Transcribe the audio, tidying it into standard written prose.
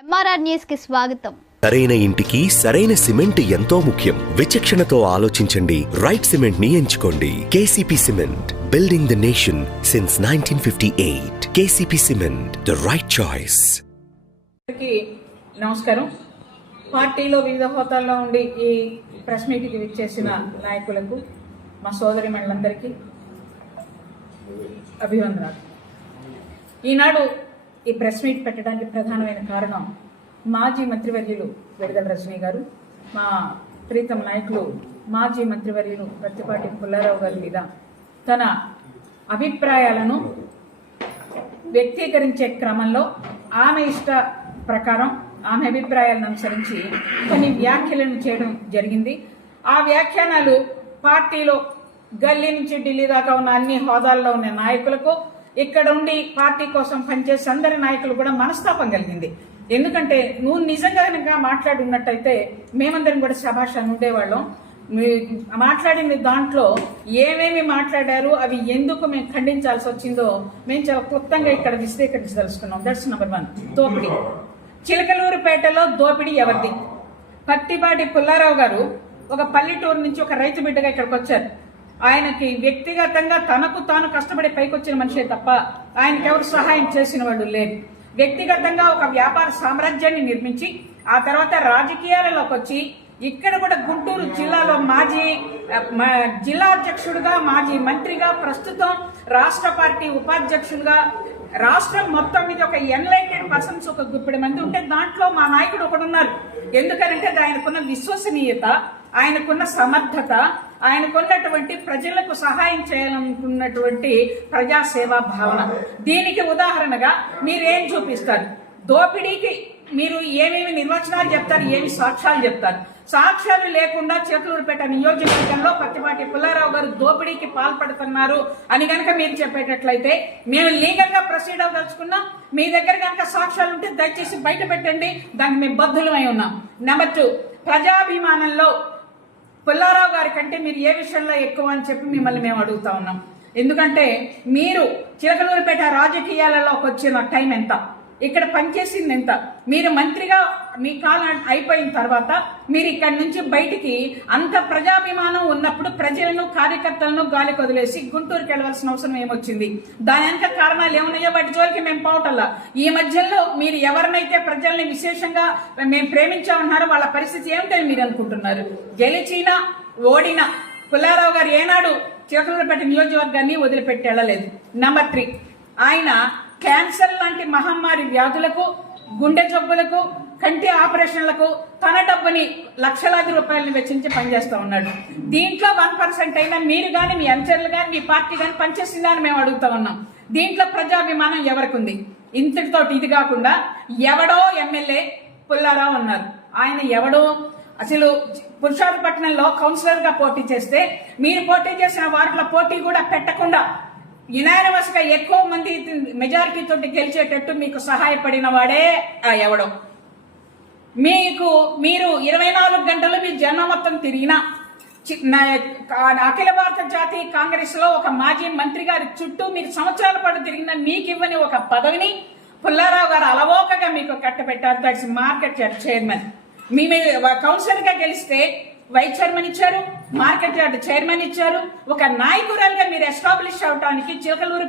MRR news కి స్వాగతం. సరైన ఇంటికి సరైన సిమెంట్ ఎంతో ముఖ్యం. విచక్షణతో ఆలోచించండి. రైట్ సిమెంట్ ని ఎంచుకోండి. KCP cement, building the nation since 1958. KCP cement, the right choice. నమస్కారం. పార్టీలో వివిధ హోదాల్లో ఉండి ఈ ప్రెస్ మీట్కి విచ్చేసిన నాయకులకు, మా సోదరి మండలందరికీ అభివందనాలు. ఈనాడు ఈ ప్రెస్ మీట్ పెట్టడానికి ప్రధానమైన కారణం మాజీ మంత్రివర్యులు విడుదల రజనీ గారు, మా ప్రీతం నాయకులు మాజీ మంత్రివర్యులు ప్రత్తిపాటి పుల్లారావు గారి మీద తన అభిప్రాయాలను వ్యక్తీకరించే క్రమంలో ఆమె ఇష్ట ప్రకారం ఆమె అభిప్రాయాలను అనుసరించి కొన్ని వ్యాఖ్యలను చేయడం జరిగింది. ఆ వ్యాఖ్యానాలు పార్టీలో గల్లీ నుంచి ఢిల్లీ దాకా ఉన్న అన్ని హోదాల్లో ఉన్న నాయకులకు, ఇక్కడ ఉండి పార్టీ కోసం పనిచేసే అందరి నాయకులు కూడా మనస్తాపం కలిగింది. ఎందుకంటే నువ్వు నిజంగా కనుక మాట్లాడున్నట్టయితే మేమందరం కూడా శభాష్ అని ఉండేవాళ్ళం. మాట్లాడిన దాంట్లో ఏమేమి మాట్లాడారు, అవి ఎందుకు మేము ఖండించాల్సి వచ్చిందో మేము చాలా క్లుప్తంగా ఇక్కడ విశ్లేషించదలుచుకున్నాం. That's number 1. దోపిడీ. చిలకలూరుపేటలో దోపిడీ ఎవరిది? పత్తిపాటి పుల్లారావు గారు ఒక పల్లెటూరు నుంచి ఒక రైతు బిడ్డగా ఇక్కడికి వచ్చారు. ఆయనకి వ్యక్తిగతంగా తనకు తాను కష్టపడి పైకొచ్చిన మనిషే తప్ప ఆయనకి ఎవరు సహాయం చేసిన వాళ్ళు లేరు. వ్యక్తిగతంగా ఒక వ్యాపార సామ్రాజ్యాన్ని నిర్మించి ఆ తర్వాత రాజకీయాలలోకి వచ్చి ఇక్కడ కూడా గుంటూరు జిల్లాలో మాజీ జిల్లా అధ్యక్షుడిగా, మాజీ మంత్రిగా, ప్రస్తుతం రాష్ట్ర పార్టీ ఉపాధ్యక్షుడిగా, రాష్ట్రం మొత్తం మీద ఒక ఎన్లైటెడ్ పర్సన్స్ ఒక గుప్పిడి మంది ఉంటే దాంట్లో మా నాయకుడు ఒకడున్నారు. ఎందుకంటే ఆయనకున్న విశ్వసనీయత, ఆయనకున్న సమర్థత, ఆయనకున్నటువంటి ప్రజలకు సహాయం చేయాలనుకున్నటువంటి ప్రజాసేవా భావన. దీనికి ఉదాహరణగా మీరేం చూపిస్తారు? దోపిడీకి మీరు ఏమేమి నిర్వచనాలు చెప్తారు, ఏమి సాక్ష్యాలు చెప్తారు? సాక్ష్యాలు లేకుండా చిలకలూరుపేట నియోజకవర్గంలో పత్తిపాటి పుల్లారావు గారు దోపిడీకి పాల్పడుతున్నారు అని కనుక మీరు చెప్పేటట్లయితే మేము లీగల్ గా ప్రొసీడ్ అవ్వదలుచుకున్నాం. మీ దగ్గర కనుక సాక్ష్యాలు ఉంటే దయచేసి బయట పెట్టండి, దానికి మేము బద్దులమై ఉన్నాం. నెంబర్ 2, ప్రజాభిమానంలో పుల్లారావు గారి కంటే మీరు ఏ విషయంలో ఎక్కువ అని చెప్పి మిమ్మల్ని మేము అడుగుతా ఉన్నాం. ఎందుకంటే మీరు చిలకలూరుపేట రాజకీయాలలోకి వచ్చిన టైం ఎంత, ఇక్కడ పనిచేసింది ఎంత, మీరు మంత్రిగా మీ కాలం అయిపోయిన తర్వాత మీరు ఇక్కడి నుంచి బయటికి అంత ప్రజాభిమానం ఉన్నప్పుడు ప్రజలను, కార్యకర్తలను గాలి కొదిలేసి గుంటూరుకి వెళ్ళవలసిన అవసరం ఏమొచ్చింది? దాని వెనక కారణాలు ఏమున్నాయో వాటి జోలికి మేము పోవటల్లా. ఈ మధ్యలో మీరు ఎవరినైతే ప్రజల్ని విశేషంగా మేము ప్రేమించామన్నారో వాళ్ళ పరిస్థితి ఏమిటని మీరు అనుకుంటున్నారు? గెలిచినా ఓడినా పుల్లారావు గారు ఏనాడు చిలకలూరుపేట నియోజకవర్గాన్ని వదిలిపెట్టి వెళ్ళలేదు. నెంబర్ 3, ఆయన క్యాన్సర్ లాంటి మహమ్మారి వ్యాధులకు, గుండె జబ్బులకు, కంటి ఆపరేషన్లకు తన డబ్బుని లక్షలాది రూపాయలను వెచ్చించి పనిచేస్తూ ఉన్నాడు. దీంట్లో 1% అయినా మీరు కానీ, మీ అనుచరులు కానీ, మీ పార్టీ కానీ పనిచేసిందని మేము అడుగుతా ఉన్నాం. దీంట్లో ప్రజాభిమానం ఎవరికి ఉంది? ఇంతటితో ఇది కాకుండా ఎవడో ఎమ్మెల్యే పుల్లారావు ఉన్నారు. ఆయన ఎవడో అసలు పురుషోత్తపట్నంలో కౌన్సిలర్ గా పోటీ చేస్తే మీరు పోటీ చేసిన వాటిలో పోటీ కూడా పెట్టకుండా యునానిమస్ గా ఎక్కువ మంది మెజారిటీ తోటి గెలిచేటట్టు మీకు సహాయపడిన వాడే ఎవడో. మీరు 24 గంటలు మీ జన్మ మొత్తం తిరిగినా అఖిల భారత జాతీయ కాంగ్రెస్ లో ఒక మాజీ మంత్రి గారి చుట్టూ మీరు సంవత్సరాల పాటు తిరిగిన మీకు ఇవ్వని ఒక పదవిని పుల్లారావు గారు అలవోకగా మీకు కట్టబెట్టారు. That's market yard chairman. మీ కౌన్సిలర్ గా గెలిస్తే వైస్ చైర్మన్ ఇచ్చారు, మార్కెట్ యార్డ్ చైర్మన్ ఇచ్చారు. ఒక నాయకురాలుగా మీరు ఎస్టాబ్లిష్ అవడానికి చిలకలూరు